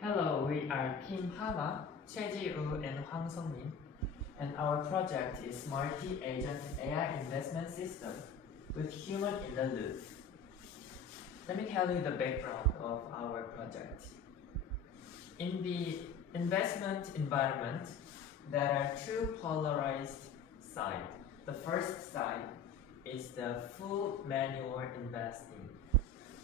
Hello, we are Kim Hama, Choi-ji-woo, and Hwang Sung-min, and our project is Multi-Agent AI Investment System with human in the loop. Let me tell you the background of our project. In the investment environment, there are two polarized sides. The first side is the full manual investing.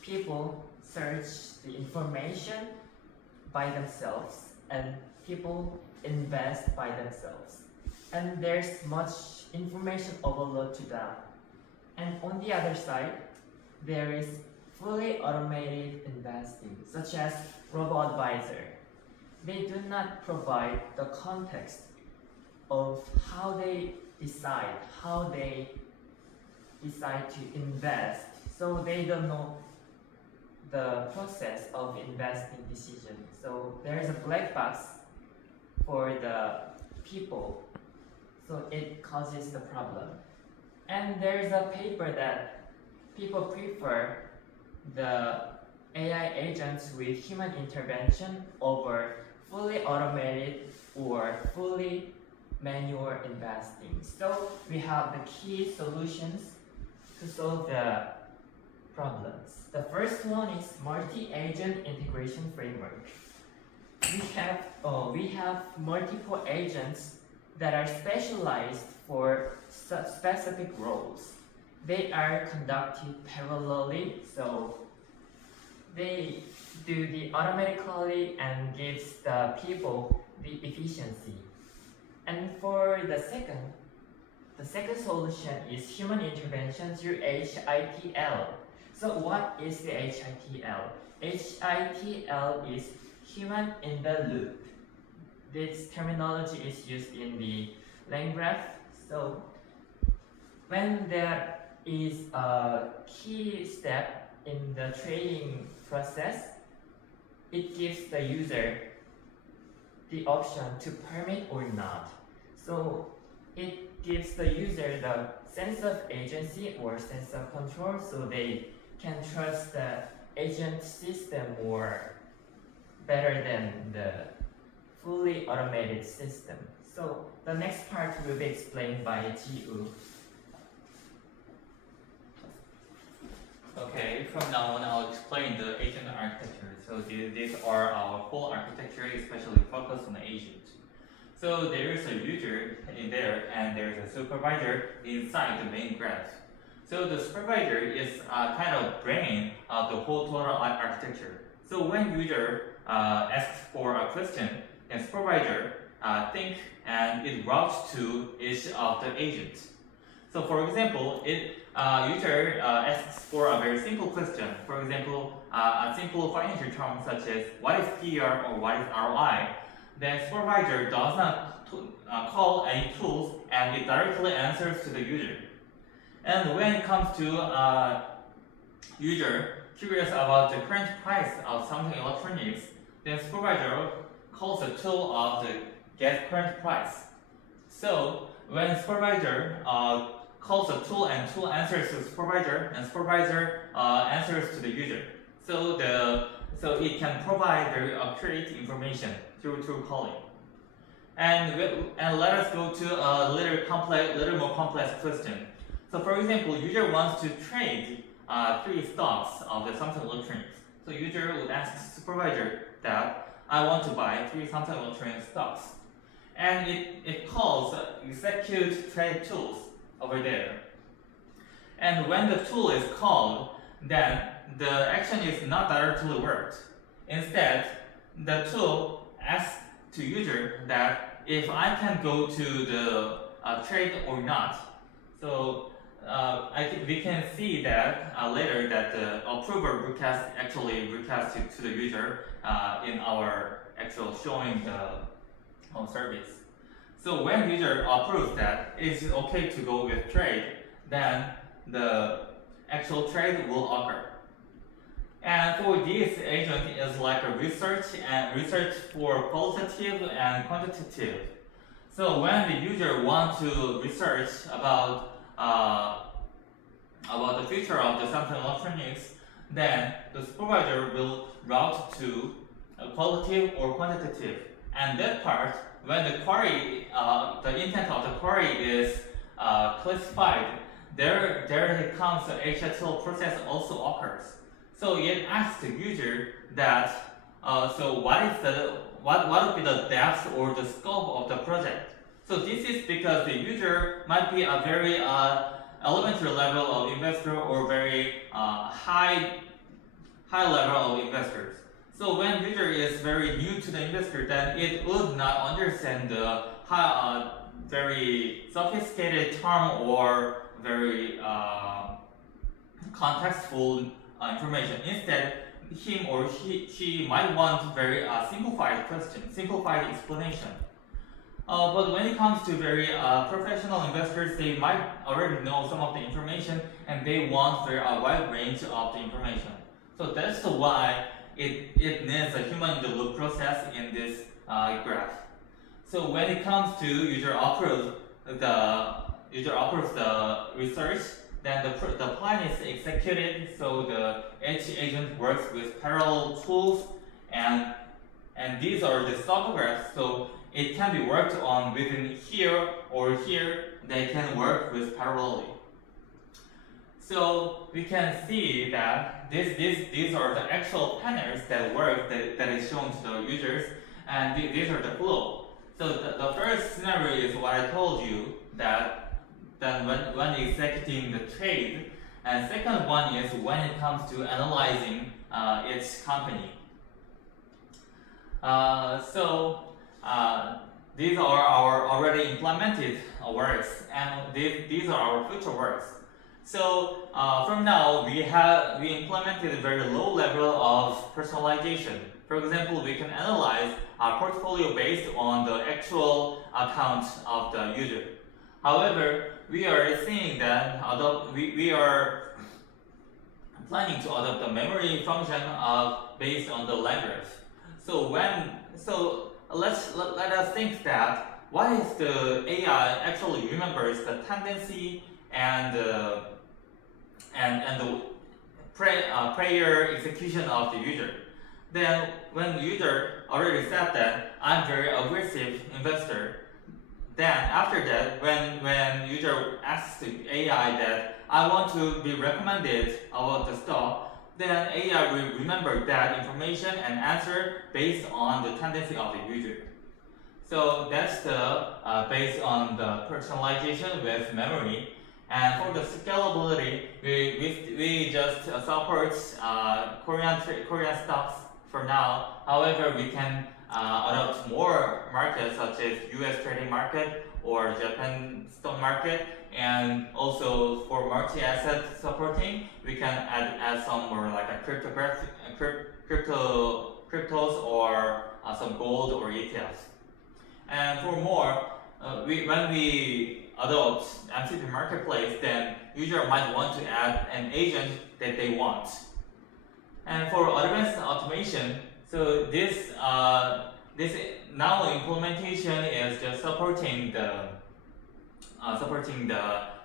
People search the information by themselves and people invest by themselves. And there's much information overload to them. And on the other side, there is fully automated investing, such as robo-advisor. They do not provide the context of how they decide to invest, so they don't know the process of investing decision. So there's a black box for the people, so it causes the problem. And there's a paper that people prefer the AI agents with human intervention over fully automated or fully manual investing. So we have the key solutions to solve the problems. The first one is multi-agent integration framework. We have multiple agents that are specialized for specific roles. They are conducted parallelly, so they do the automatically and gives the people the efficiency. And for the second solution is human intervention through HITL. So what is the HITL? HITL is human in the loop. This terminology is used in the line graph. So when there is a key step in the trading process, it gives the user the option to permit or not. So it gives the user the sense of agency or sense of control, so they can trust the agent system more better than the fully automated system. So the next part will be explained by Ji-woo. Okay, from now on I'll explain the agent architecture. So these are our whole architecture, especially focused on the agent. So there is a user in there and there is a supervisor inside the main graph. So the supervisor is kind of brain of the whole total architecture. So when user asks for a question, then supervisor think and it routes to each of the agents. So for example, user asks for a very simple question. For example, a simple financial term such as what is PR or what is ROI. Then supervisor does not call any tools and it directly answers to the user. And when it comes to user curious about the current price of something electronics, then supervisor calls a tool of the get current price. So when supervisor calls a tool and tool answers to supervisor and supervisor answers to the user. So it can provide very accurate information through calling. And let us go to a little more complex question. So for example, user wants to trade 3 stocks of the Samsung Electronics. So user would ask supervisor that I want to buy 3 Samsung Electronics stocks. And it calls execute trade tools over there. And when the tool is called, then the action is not directly worked. Instead, the tool asks to user that if I can go to the trade or not. So we can see that later that the approver request actually requests to the user in our actual showing the service. So when user approves that it is okay to go with trade, then the actual trade will occur. And for this agent is like a research for qualitative and quantitative. So when the user wants to research about the future of the Samsung Electronics, then the supervisor will route to qualitative or quantitative. And that part, when the query, the intent of the query is classified, there comes the HTML process also occurs. So it asks the user that so what would be the depth or the scope of the project. So this is because the user might be a very elementary level of investor or very high level of investors. So when user is very new to the investor, then it would not understand the very sophisticated term or very contextful information. Instead, him or she might want very simplified question, simplified explanation. But when it comes to very professional investors, they might already know some of the information and they want very wide range of the information. So that's why it needs a human-in-the-loop process in this graph. So when it comes to user approves the research, then the plan is executed. So each agent works with parallel tools, and these are the subgraphs. So it can be worked on within here or here. They can work with parallelly. So we can see that these are the actual panels that work that is shown to the users, and these are the flow. So the first scenario is what I told you, that then when executing the trade, and second one is when it comes to analyzing its company. These are our already implemented works, and these are our future works. So from now we implemented a very low level of personalization. For example, we can analyze our portfolio based on the actual account of the user. However, we are seeing that we are planning to adopt the memory function based on the language. So let us think that what if the AI actually remembers the tendency and the prayer execution of the user. Then when the user already said that I'm very aggressive investor, then after that, when user asks the AI that I want to be recommended about the stock, then AI will remember that information and answer based on the tendency of the user. So that's the based on the personalization with memory. And for the scalability, we just support Korean stocks for now. However, we can adopt more markets such as US trading market or Japan stock market, and also for multi-asset supporting, we can add some more like a cryptos or some gold or ETFs. And for more, when we adopt MCP marketplace, then user might want to add an agent that they want. And for advanced automation, so this now implementation is just supporting the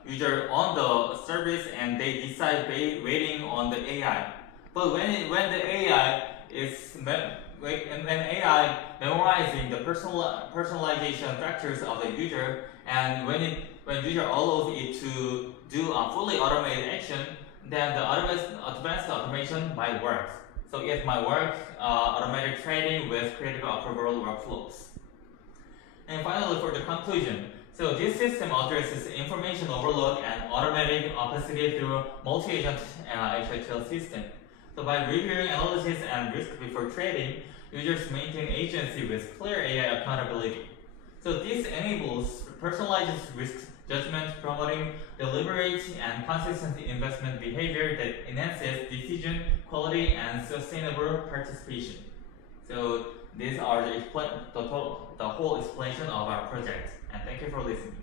user on the service, and they decide waiting on the AI. But when the AI is when AI memorizing the personalization factors of the user, and when user allows it to do a fully automated action, then the advanced automation might work. So it might work automated trading with critical approval workflows. And finally, for the conclusion, so this system addresses information overload and automatic opacity through multi-agent HTML system. So by reviewing analysis and risk before trading, users maintain agency with clear AI accountability. So this enables personalized risk judgment, promoting deliberate and consistent investment behavior that enhances decision quality and sustainable participation. So these are the whole explanation of our project, and thank you for listening.